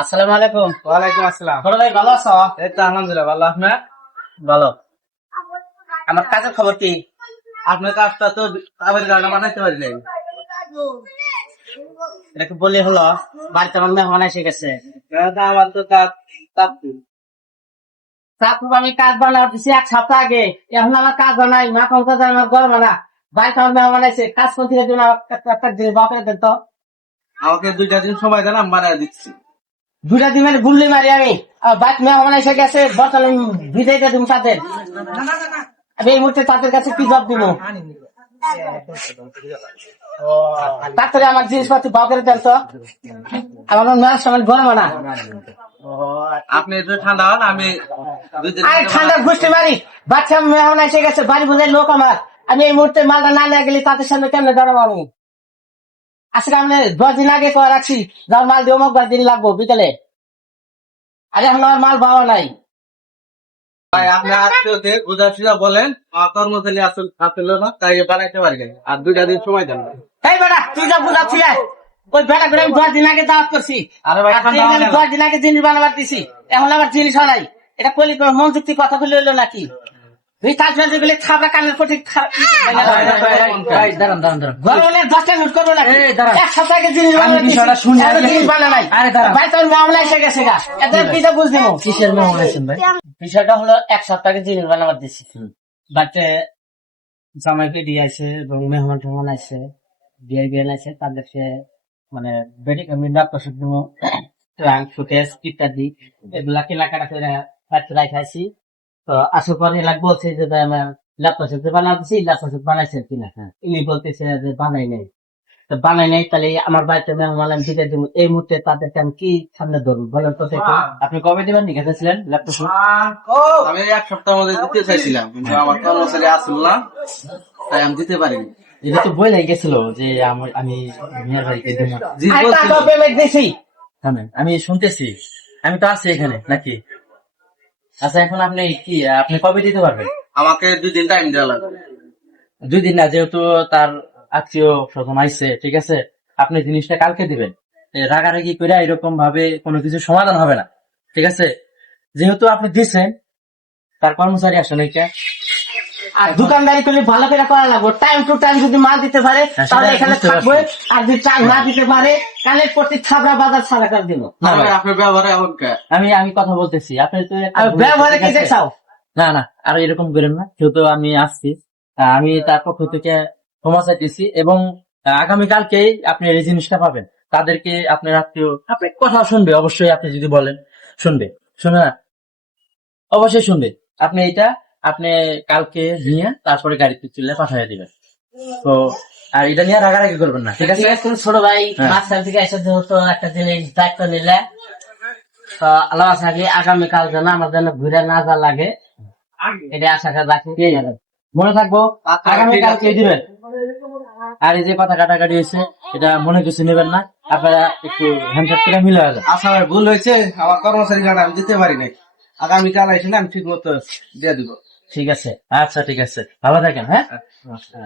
আসসালামু আলাইকুম। ওয়ালাইকুম আসসালাম। বড় ভাই ভালো আছো? এই তো আলহামদুলিল্লাহ ভালো। আপনার? ভালো। আমার কাজের খবর কি? আপনার কাজটা তো আবার গাড়ি বানাইতে পারি নাই। এটাকে বলি হলো বাড়িতে আমার মেহমান এসে গেছে। আমার তো কাজ চাপছি। তারপর আমি কাজ বানাতে দিছি 1 সপ্তাহ আগে, এখন আমার কাজ বানাই মা কমতে যায় আমার গরম না। বাড়িতে আমার মেহমান এসে কাজ করতে দিন একটা দিন বাপরে দেন তো। আমাকে 2টা দিন সময় দেন, আমি বানাই দিচ্ছি। 2টা দিন মানে ভুললি মারি আমি। বাইক মেহমান এসে গেছে, বর্তমানে আমি ভিজাইতে দিব তাদের। আমি এই মুহূর্তে তাদের কাছে কি জব দিব? তারপরে আমার জিনিসপাতি বাপরে দেন তো। আমার মেয়ের সময় গরম না। আপনি একটু ঠান্ডা হন, আমি 2 দিন আরে ঠান্ডা গোষ্ঠী মারি, বাচ্চা মেহমান এসে গেছে, বাড়ি বোঝাই লোক আমার। আমি এই মুহূর্তে মালটা না নিয়ে গেলে তাদের সামনে কেমনে দাঁড়াবো আমি? আজকে আমি 10 দিন আগে করে রাখছি, যার মাল দিয়ে অমুক দিন লাগবো বিকেলে। আরে এখন আমার মাল পাওয়া নাই। ভাই আপনি আজকে বুঝাসুঝা বলেন, আমার কর্মচারী আসলে না, তাই বানাইতে পারি নাই। আর 2টা দিন সময় দেন। এই বেটা তুই যা বুঝাচ্ছি, ওই বেটা করে আমি 10 দিন আগে দাওয়াত করছি। আরে ভাই, আর তুই এখানে 10 দিন আগে জিনিস বানাবার দিছি, এখন আমার জিনিস হয় নাই। এটা কইলি মন যুক্তি কথা বলে এলো নাকি? তুই কাজ বাজে গেলে খাবরা কানের প্রতি দাঁড়ান দাঁড়ান দাঁড়ান গরমে 10টা নোট করবো নাকি? এই দাঁড়ান। 1 সপ্তাহ আগে জিনিস বানাবার দিছি, বিষয়টা শুনি এখনো আগে। জিনিস বানা নাই। আরে দাঁড়ান। ভাই তোর মামলা এসে গেছে গা, এদের পিতা বুঝলি না। কিসের মেহমান আছেন ভাই? বিষয়টা হলো 1 সপ্তাহ আগে জিনিস বানাবার দিছি, বাড়িতে জামাই পেটি আছে এবং মেহমান টেহমান আছে, বিয়ে আছে, তাদেরকে মানে ডাক্তার ট্রাঙ্ক ফুটেজ ইত্যাদি এগুলা কেনাকাটা করে বাড়িতে রাখাইছি। তো আসার পরে এলাকা বলছে যে আমার ল্যাপটপ বানাচ্ছি, ল্যাপটপ বানাইছে কিনা। ইনি বলতেছে যে বানাই নাই। তো বানাই নাই, তাহলে আমার বাড়িতে মেহমান আমি দিতে দিব, এই মুহূর্তে তাদেরকে আমি কি সামনে ধরবো বলেন তো দেখো। আপনি কবে দিবেন লিখেছিলেন ল্যাপটপ? আমি 1 সপ্তাহের মধ্যে দিতে চাইছিলাম, কিন্তু আমার কর্মচারী আসল না, তাই আমি দিতে পারিনি। এটা তো বই গেছিল যে আমি মিয়ার বাড়িতে দিব। জি আর বলছিল। টাকা পেমেন্ট দিছি। থামেন, আমি শুনতেছি, আমি তো আছি এখানে নাকি? আচ্ছা এখন আপনি কি আপনি কবে দিতে পারবেন? আমাকে 2 দিন টাইম দেওয়া লাগবে। 2 দিন না, যেহেতু তার আত্মীয় স্বজন আইছে, ঠিক আছে, আপনি জিনিসটা কালকে দিবেন। রাগারাগি করে এরকম ভাবে কোনো কিছু সমাধান হবে না, ঠিক আছে? যেহেতু আপনি দিচ্ছেন, তার কর্মচারী আসেন এইটা। আর দোকানদারি করলে ভালো করে করা লাগবে, টাইম টু টাইম যদি মাল দিতে পারে তাহলে সেটা এখানে বুঝতে থাকবে। পারছি। আর যদি টাইম না দিতে পারে কানের প্রতি থাবড়া বাজার ছাড়া করে দিব। না ভাই, আপনার ব্যবহারে এমন কে? আমি কথা বলতেছি, আপনি তো একটা আর ভুল ব্যবহারে করছেন, কি ঠিক আছে? দেখছাও? না না, আর এরকম করেন না, যেহেতু আমি আসছি, আমি তার পক্ষ থেকে ক্ষমা চাইতেছি এবং আগামীকালকেই আপনি এই জিনিসটা পাবেন। তাদেরকে আপনার আত্মীয় আপনার কথা শুনবে, অবশ্যই আপনি যদি বলেন শুনবে, শুনে না অবশ্যই শুনবে। আপনি আপনি কালকে নিয়ে তারপরে গাড়িতে তুলে পাঠিয়ে দিবেন। তো আর এটা নিয়ে রাগারাগি করবেন না, ঠিক আছে? ঠিক আছে, তুমি ছোট ভাই হ্যাঁ। মাঝখান থেকে এসে যেহেতু একটা জিনিস দায়িত্ব নিলে, তো আল্লাহ আশাকে আগামীকাল যেন আমার যেন ঘুরে না যা লাগে, এটা আশাকে রাখি। মনে থাকবো, আচ্ছা, আগামীকালকে ঠিক আছে। দিবেন। আর এই যে কথা কাটাকাটি হয়েছে, এটা মনে কিছু নেবেন না, আপনারা একটু হ্যান্ডশেক করে মিলে যাবেন। আচ্ছা ভাই, ভুল হয়েছে, আমার কর্মচারী গাড়ি আমি দিতে পারি নাই। আগামীকাল এসে না আমি ঠিক মতো দিয়ে দিব। ঠিক আছে, আচ্ছা ঠিক আছে, ভালো থাকেন, হ্যাঁ? আচ্ছা।